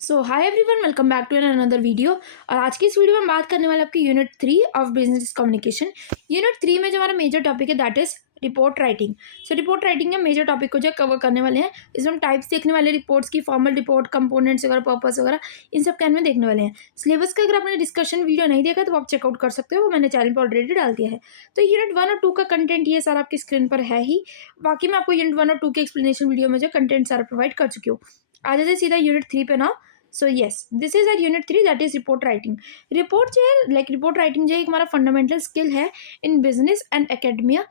So hi everyone, welcome back to another video. और आज की इस वीडियो में हम बात करने वाले आपकी unit 3 of business communication. Unit 3 में जो हमारा मेजर टॉपिक है that is report writing. So report writing के मेजर टॉपिक को जो कवर करने वाले हैं, इसमें हम टाइप्स देखने वाले रिपोर्ट्स की, फॉर्मल रिपोर्ट, कंपोनेंट्स वगैरह, पर्पस वगैरह, इन सब के में देखने वाले हैं। सिलेबस का अगर आपने डिस्कशन वीडियो नहीं देखा तो आप चेकआउट कर सकते हो, वो मैंने चैनल पर ऑलरेडी डाल दिया है। तो यूनिट 1 और 2 का कंटेंट ये सारा आपकी स्क्रीन पर है ही। बाकी मैं आपको यूनिट 1 और 2 के एक्सप्लेनेशन वीडियो में जो कंटेंट सारा प्रोवाइड कर चुकी हूँ। आ जाते सीधा यूनिट 3 पे ना। So yes, this is at unit 3 that is report writing. Report जो है रिपोर्ट राइटिंग जो है एक हमारा फंडामेंटल स्किल है in business and academia.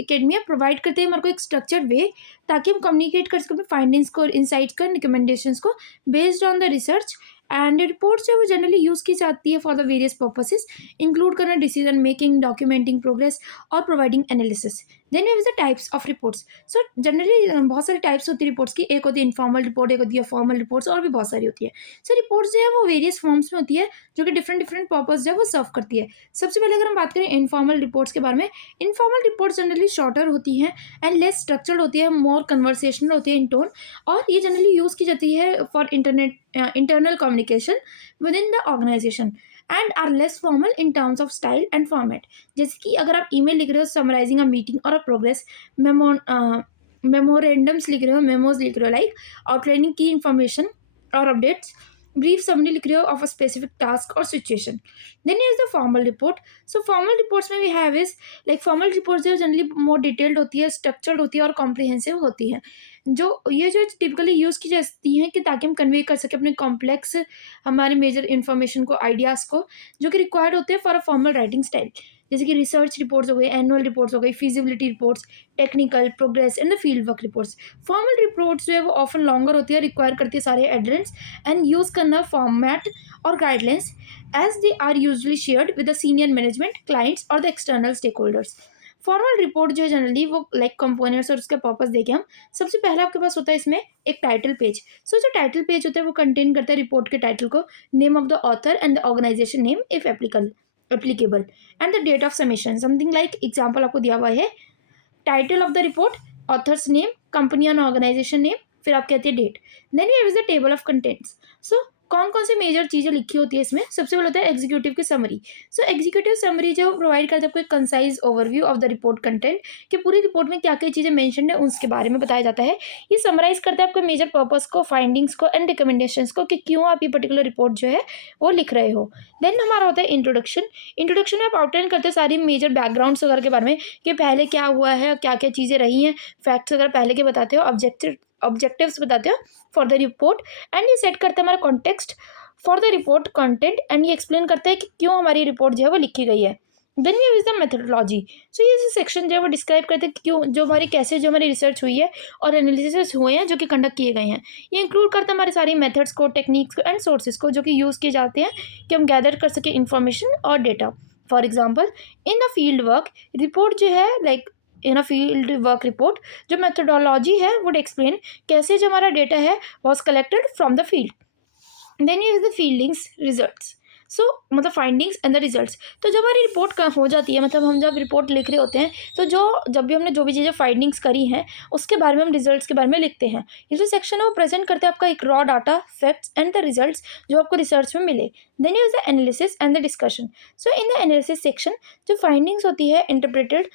Academia provide करते हैं हमारे को एक स्ट्रक्चर्ड वे, ताकि हम कम्युनिकेट कर सकें अपने फाइंडिंग्स को, इनसाइट्स को, रिकमेंडेशंस को based on the research. And reports जो है वो जनरली यूज़ की जाती है for the various purposes, include करना डिसीजन मेकिंग, डॉक्यूमेंटिंग प्रोग्रेस और providing analysis. Then we have the types of reports. So generally बहुत सारी टाइप्स होती है रिपोर्ट्स की। एक होती है इनफॉर्मल रिपोर्ट, एक होती है फॉर्मल रिपोर्ट्स, और भी बहुत सारी होती है। सो रिपोर्ट्स जो है वो वेरियस फॉर्म्स में होती है, जो कि डिफरेंट डिफरेंट पर्पस जो है वो सर्व करती है। सबसे पहले अगर हम बात करें इनफॉर्मल रिपोर्ट्स के बारे में, इनफॉर्मल रिपोर्ट्स जनरली शॉर्टर होती हैं एंड लेस स्ट्रक्चर्ड होती है, मोर कन्वर्सेशनल होती है इन टोन, और ये जनरली यूज़ की जाती है for internal communication within the organisation and are less formal in terms of style and format. जैसे कि अगर आप ईमेल लिख रहे हो समराइजिंग अ मीटिंग और अ प्रोग्रेस, मेमोरेंडम्स लिख रहे हो, मेमोज लिख रहे हो, लाइक आउटलाइनिंग की इंफॉर्मेशन और अपडेट्स, ब्रीफ समरी लिख रहे हो ऑफ अ स्पेसिफिक टास्क और situation. Then is the formal report. So formal reports में we have is like formal reports जो जनरली मोर डिटेल्ड होती है, स्ट्रक्चर्ड होती है और कॉम्प्रिहेंसिव होती है। जो टिपिकली यूज़ की जाती हैं कि ताकि हम कन्वे कर सकें अपने कॉम्प्लेक्स हमारे मेजर इन्फॉर्मेशन को, आइडियाज़ को, जो कि रिक्वायर्ड होते हैं for a formal writing style. जैसे कि रिसर्च रिपोर्ट्स हो गई, एनुअल रिपोर्ट्स हो गई, feasibility reports, technical progress and the field work reports. Formal reports जो है वो ऑफन लॉन्गर होती है, रिक्वायर करती है सारे एडरेंस एंड यूज़ करना फॉर्मेट और guidelines as they are usually shared with the senior management, clients और the external stakeholders. Formal report जो है जनरली वो लाइक कंपोनेंट्स और उसके पर्पस देखें हम। सबसे पहला आपके पास होता है इसमें एक टाइटल पेज। सो जो टाइटल पेज होता है वो कंटेन करता है रिपोर्ट के टाइटल को, name of the author and the organisation name if applicable, and the date of submission. Something like example आपको दिया हुआ है, title of the report, authors name, company and organisation name, फिर आप कहते हैं डेट। देन ये is the table of contents. So कौन कौन सी मेजर चीज़ें लिखी होती है इसमें, सबसे पहले होता है एग्जीक्यूटिव की समरी। सो एग्जीक्यूटिव समरी जो प्रोवाइड करता है आपको एक concise overview of the report content, कि पूरी रिपोर्ट में क्या क्या चीज़ें मेंशन है उसके बारे में बताया जाता है। ये समराइज करता है आपके मेजर पर्पस को, फाइंडिंग्स को एंड रिकमेंडेशंस को, कि क्यों आप ये पर्टिकुलर रिपोर्ट जो है वो लिख रहे हो। देन हमारा होता है इंट्रोडक्शन। इंट्रोडक्शन में आप आउटलाइन करते हैं सारी मेजर बैकग्राउंड्स वगैरह के बारे में, कि पहले क्या हुआ है, क्या क्या चीज़ें रही हैं, फैक्ट्स वगैरह पहले के बताते हो, ऑब्जेक्टिव्स बताते हो फॉर द रिपोर्ट, एंड ये सेट करते हैं हमारा context for the report content, and ये एक्सप्लेन करता है कि क्यों हमारी रिपोर्ट जो है वो लिखी गई है। Then we use the methodology. So ये सेक्शन जो है वो डिस्क्राइब करते हैं कि क्यों जो हमारी रिसर्च हुई है और एनालिसिस हुए हैं जो कि कंडक्ट किए गए हैं। ये इंक्लूड करता है हमारे सारी मेथड्स को, टेक्निक्स को एंड सोर्सेज को, जो कि यूज़ किए जाते हैं कि हम गैदर कर सकें इंफॉर्मेशन और data. For example in the field work report जो है, like in a field work report, जो मेथोडोलॉजी है वुड एक्सप्लेन कैसे जो हमारा डेटा है was collected from the field. Then use the fieldings results. So मतलब फाइंडिंग्स एंड द रिजल्ट्स। तो जब हमारी रिपोर्ट का हो जाती है, मतलब हम जब रिपोर्ट लिख रहे होते हैं, तो जब भी हमने जो भी चीज़ें फाइंडिंग्स करी हैं उसके बारे में हम रिजल्ट्स के बारे में लिखते हैं। ये जो सेक्शन है वो प्रेजेंट करते हैं आपका एक raw data, facts and the results जो आपको रिसर्च में मिले। Then use the analysis and the discussion. So in the analysis section जो फाइंडिंग्स होती है इंटरप्रेटेड,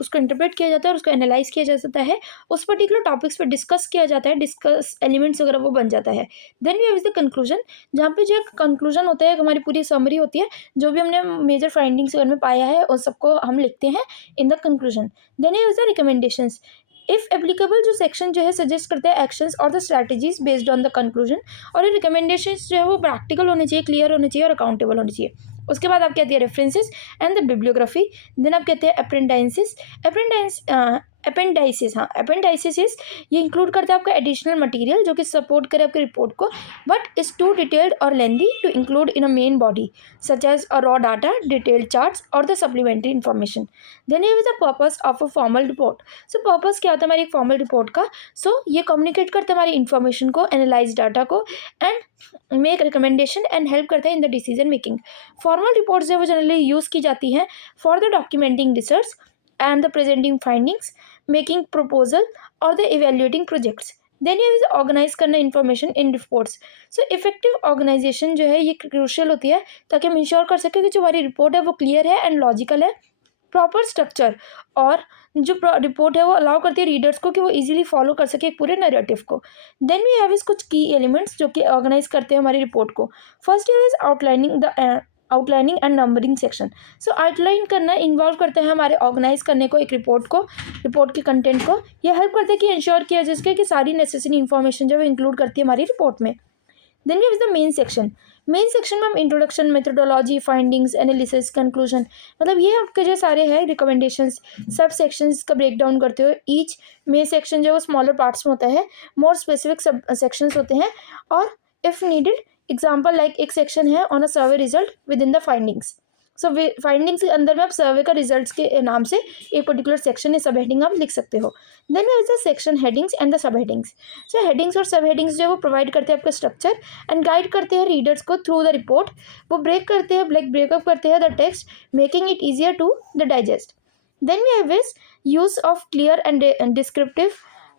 उसको इंटरप्रेट किया जाता है और उसको एनालाइज किया जा सकता है, उस पर्टिकुलर टॉपिक्स पर डिस्कस किया जाता है, डिस्कस एलिमेंट्स वगैरह वो बन जाता है। Then we have the conclusion, जहाँ पे जो कंक्लूजन होता है, हमारी पूरी समरी होती है, जो भी हमने मेजर फाइंडिंग्स में पाया है उस सबको हम लिखते हैं in the conclusion. Then use the recommendations. If applicable जो सेक्शन जो है सजेस्ट करते हैं एक्शंस और the strategies based on the conclusion, और ये रिकमेंडेशंस जो है वो प्रैक्टिकल होने चाहिए, क्लियर होने चाहिए और अकाउंटेबल होने चाहिए। उसके बाद आप कहते हैं references and the bibliography. Then आप कहते हैं अपेंडाइसिस। हाँ, अपेंडाइसिस ये इंक्लूड करता है आपका एडिशनल मटेरियल जो कि सपोर्ट करे आपके रिपोर्ट को, बट इज टू डिटेल्ड और lengthy to include in a main body, such as a raw data, detailed charts और द सप्लीमेंट्री इन्फॉर्मेशन। देन ये the purpose of a formal report. So purpose क्या होता है हमारी formal report का? सो ये communicate करता है हमारी इन्फॉर्मेशन को, एनालाइज डाटा को and make recommendation and help करता है in the decision making. Formal reports जो वो जनरली यूज़ की जाती हैं for the documenting research and the presenting findings, making proposal or the evaluating projects. Then ये ऑर्गेनाइज करना information in reports. So effective organisation जो है ये क्रूशियल होती है ताकि हम इंश्योर कर सकें कि जो हमारी रिपोर्ट है वो क्लियर है एंड लॉजिकल है। प्रॉपर स्ट्रक्चर और जो रिपोर्ट है वो अलाउ करती है रीडर्स को कि वो इजीली फॉलो कर सके एक पूरे नैरेटिव को। देन वी हैव इस कुछ की एलिमेंट्स जो कि ऑर्गेनाइज करते हैं हमारी रिपोर्ट को। First is outlining and numbering section. So outline करना इन्वॉल्व करते हैं हमारे ऑर्गेनाइज करने को एक रिपोर्ट को, रिपोर्ट के कंटेंट को। यह हेल्प करते हैं कि इंश्योर किया जा सके कि सारी नेसेसरी इन्फॉर्मेशन जो है इंक्लूड करती है हमारी रिपोर्ट में। Then we have the main section. Main section में हम introduction, methodology, findings, analysis, conclusion, मतलब ये आपके जो सारे हैं रिकमेंडेशंस, सब सेक्शंस का ब्रेक डाउन करते हुए ईच मेन सेक्शन जो है वो स्मॉलर पार्ट्स में होता है, मोर स्पेसिफिक सब सेक्शंस होते हैं। और इफ़ नीडेड एग्जाम्पल लाइक एक सेक्शन है on a survey result with in the findings. So findings के अंदर में आप सर्वे का रिजल्ट्स के नाम से एक पर्टिकुलर सेक्शन या सब हेडिंग आप लिख सकते हो। Then is the section headings and the sub headings. So headings और सब हेडिंग्स जो है वो प्रोवाइड करते हैं आपका स्ट्रक्चर एंड गाइड करते हैं रीडर्स को थ्रू द रिपोर्ट। वो ब्रेक करते हैं, ब्रेकअप करते हैं the text, making it easier to the digest. Then we have is use of clear and descriptive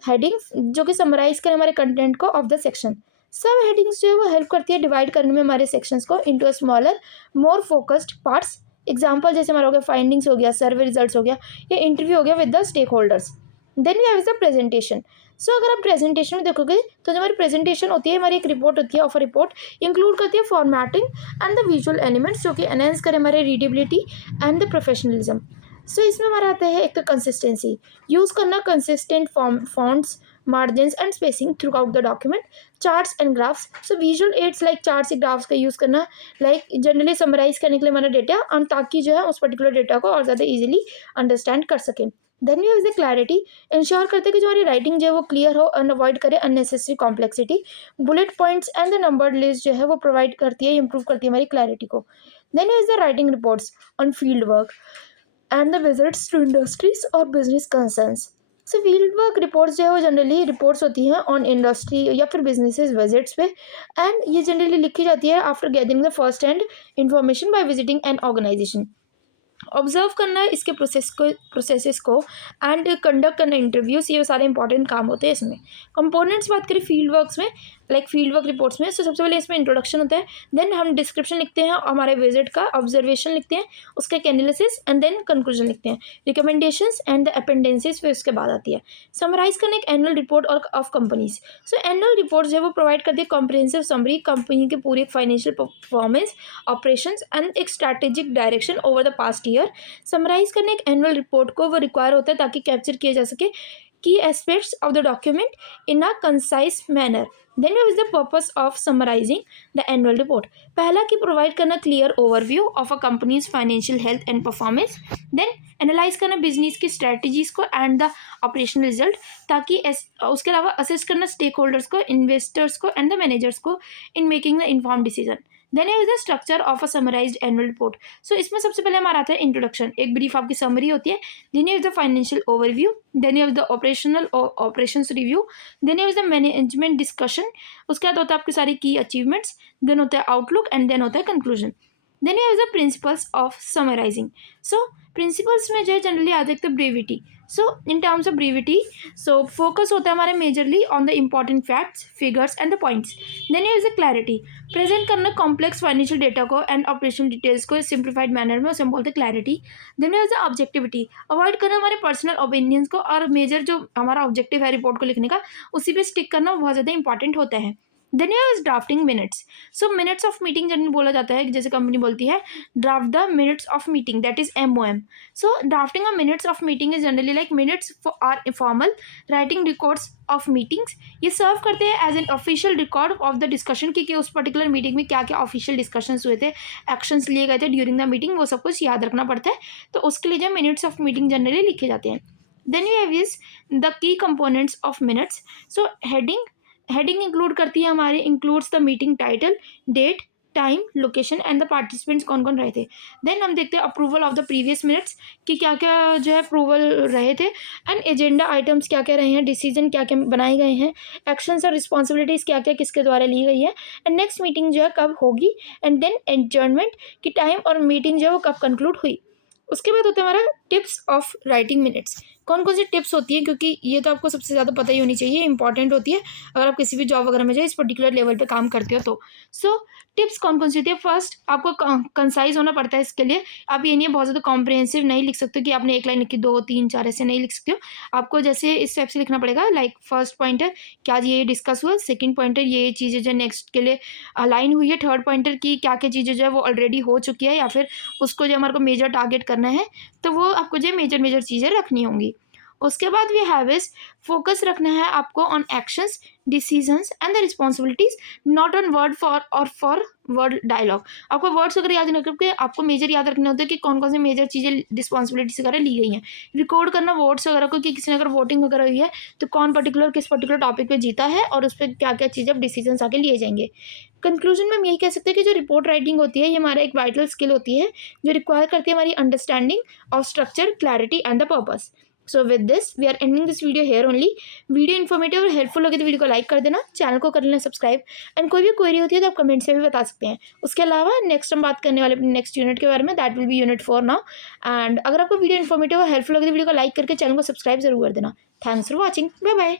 headings जो कि समराइज करें हमारे कंटेंट को of the section. Sub headings जो है वो हेल्प करती है डिवाइड करने में हमारे सेक्शंस को into a smaller more focused parts. Example जैसे हमारा हो गया फाइंडिंग्स हो गया, सर्वे रिजल्ट्स हो गया, या इंटरव्यू हो गया with the stakeholders. Then we have the presentation. So अगर आप प्रेजेंटेशन में देखोगे तो जो हमारी प्रेजेंटेशन होती है, हमारी एक रिपोर्ट होती है, ऑफ अ रिपोर्ट इंक्लूड करती है formatting and the visual elements जो कि एनहेंस करें हमारे रीडेबिलिटी एंड द प्रोफेशनलिज्म। सो इसमें हमारा आता है एक तो कंसिस्टेंसी, यूज़ करना consistent fonts, margins and spacing throughout the document, charts and graphs. So visual aids like charts या graphs का यूज़ करना like जनरली समराइज करने के लिए हमारा डेटा, और ताकि जो है उस पर्टिकुलर डेटा को और ज़्यादा इजीली अंडरस्टैंड कर सकें। Then we have the clarity, ensure करते हैं कि जो हमारी राइटिंग जो है वो क्लियर हो एंड अवॉइड करे unnecessary complexity. Bullet points and the numbered list जो है वो प्रोवाइड करती है, इंप्रूव करती है हमारी क्लैरिटी को। Then is the writing reports on field work and the visits to industries और business concerns. So field work reports जो है वो जनरली रिपोर्ट्स होती हैं ऑन इंडस्ट्री या फिर बिजनेसेस विजिट्स पे, एंड ये जनरली लिखी जाती है after gathering the first hand information by visiting an organisation. Observe करना इसके प्रोसेसेस को एंड कंडक्ट करना इंटरव्यूज़, ये सारे इंपॉर्टेंट काम होते हैं इसमें। कंपोनेंट्स बात करें फील्ड वर्क्स में, लाइक फील्ड वर्क रिपोर्ट्स में, तो सबसे पहले इसमें इंट्रोडक्शन होता है, देन हम डिस्क्रिप्शन लिखते हैं हमारे विजिट का, ऑब्जर्वेशन लिखते हैं, उसका एनालिसिस एंड देन कंक्लूजन लिखते हैं, रिकमेंडेशंस एंड द अपेंडेंसेस फिर उसके बाद आती है। समराइज करना एक एनुअल रिपोर्ट और of companies. So annual report जो है वो प्रोवाइड करती है कॉम्प्रिहेंसिव समरी कंपनी के पूरे फाइनेंशियल परफॉर्मेंस, ऑपरेशंस एंड एक strategic direction over the past year. Summarise करने एक एनुअल रिपोर्ट को वो रिक्वायर होता है ताकि कैप्चर किया जा सके key aspects of the document in a concise manner. Then what is the purpose of summarizing the annual report? पहला कि प्रोवाइड करना clear overview of a companies financial health and performance. Then analyse करना business की strategies को and the operational result, ताकि उसके अलावा assess करना स्टेक होल्डर्स को, इन्वेस्टर्स को एंड द मैनेजर्स को in making the inform decision. Then is the structure of a summarised annual report. So इसमें सबसे पहले हमारा आता है इंट्रोडक्शन, एक ब्रीफ आपकी समरी होती है। Then is the financial overview, then is the operations review, then is the management discussion, उसके बाद होता है आपके सारे की अचीवमेंट्स, देन होता है आउटलुक एंड देन होता है conclusion. Then is the principles of summarising. So principles में जो है जनरली आता है एक तो brevity. So in terms of brevity, so focus होता है हमारे majorly on the important facts, figures and the points. Then is the clarity, present करना कॉम्प्लेक्स फाइनेंशियल डेटा को एंड ऑपरेशनल डिटेल्स को सिंप्लीफाइड मैनर में, उसे हम बोलते हैं clarity. Then is the objectivity, avoid करना हमारे पर्सनल ओपिनियंस को, और मेजर जो हमारा ऑब्जेक्टिव है रिपोर्ट को लिखने का उसी पे स्टिक करना बहुत ज़्यादा इंपॉर्टेंट होता है। Then is drafting minutes. So minutes of meeting generally बोला जाता है, जैसे कंपनी बोलती है draft the minutes of meeting, that is MOM। So drafting of minutes of meeting is generally like minutes are informal writing records of meetings. ये serve करते हैं as an official record of the discussion कि उस particular meeting में क्या क्या official discussions हुए थे, एक्शंस लिए गए थे ड्यूरिंग द मीटिंग, वो सब कुछ याद रखना पड़ता है, तो उसके लिए जो मिनट्स ऑफ मीटिंग जनरली लिखे जाते हैं। Then you have is the key components of minutes. So heading include करती है हमारे, includes the meeting title, date, time, location and the participants कौन कौन रहे थे। देन हम देखते हैं approval of the previous minutes कि क्या क्या जो है अप्रूवल रहे थे, एंड एजेंडा आइटम्स क्या क्या रहे हैं, डिसीजन क्या क्या बनाए गए हैं, एक्शंस और रिस्पॉन्सिबिलिटीज़ क्या क्या किसके द्वारा ली गई है, एंड नेक्स्ट मीटिंग जो है कब होगी, एंड देन एडजर्नमेंट की टाइम और मीटिंग जो है वो कब कंक्लूड हुई। उसके बाद होता है हमारा टिप्स ऑफ राइटिंग मिनट्स। कौन कौन सी टिप्स होती हैं, क्योंकि ये तो आपको सबसे ज़्यादा पता ही होनी चाहिए, इंपॉर्टेंट होती है अगर आप किसी भी जॉब वगैरह में जाए इस पर्टिकुलर लेवल पे काम करते हो तो। सो टिप्स कौन कौन सी होती है? फर्स्ट, आपको कंसाइज होना पड़ता है इसके लिए। आप ये नहीं है बहुत ज़्यादा कॉम्प्रिहेंसिव नहीं लिख सकते कि आपने एक लाइन लिखी, 2, 3, 4 ऐसे नहीं लिख सकते हो। आपको जैसे इस टाइप से लिखना पड़ेगा, लाइक फर्स्ट पॉइंटर क्या ये डिस्कस हुआ, सेकंड पॉइंटर ये चीज़ें जो नेक्स्ट के लिए अलाइन हुई है, थर्ड पॉइंटर की क्या-क्या चीज़ें जो है वो ऑलरेडी हो चुकी है या फिर उसको जो हमारे को मेजर टारगेट करना है, तो वो आपको जो है मेजर चीज़ें रखनी होंगी। उसके बाद वी हैव इज़ फोकस रखना है आपको on actions, decisions and the responsibilities, not on word for word dialogue. आपको वर्ड्स वगैरह याद नहीं रखते, आपको मेजर याद रखने होते हैं कि कौन-कौन सी मेजर चीज़ें रिस्पॉन्सिबिलिटीज़ वगैरह ली गई हैं। रिकॉर्ड करना वर्ड्स वगैरह को कि किसी ने अगर वोटिंग वगैरह हुई है, तो कौन पर्टिकुलर किस पर्टिकुलर टॉपिक पे जीता है और उस पे क्या-क्या चीज़ें अब डिसीजंस आगे लिए जाएँगे। कंक्लूजन में हम यही कह सकते हैं कि जो रिपोर्ट राइटिंग होती है, ये हमारा एक वाइटल स्किल होती है, जो रिक्वायर करती है हमारी understanding of structure, clarity and the purpose. So with this we are ending this video here only. Video informative और हेल्पफुल लगे तो वीडियो को लाइक कर देना, चैनल को कर लेना सब्सक्राइब, एंड कोई भी क्वेरी होती है तो आप कमेंट से भी बता सकते हैं। उसके अलावा नेक्स्ट हम बात करने वाले अपने नेक्स्ट यूनिट के बारे में, that will be unit 4 now. And अगर आपको वीडियो इन्फॉर्मेटिव और हेल्पफुल लगे तो वीडियो को लाइक करके चैनल को सब्सक्राइब जरूर कर देना। Thanks for watching, bye bye.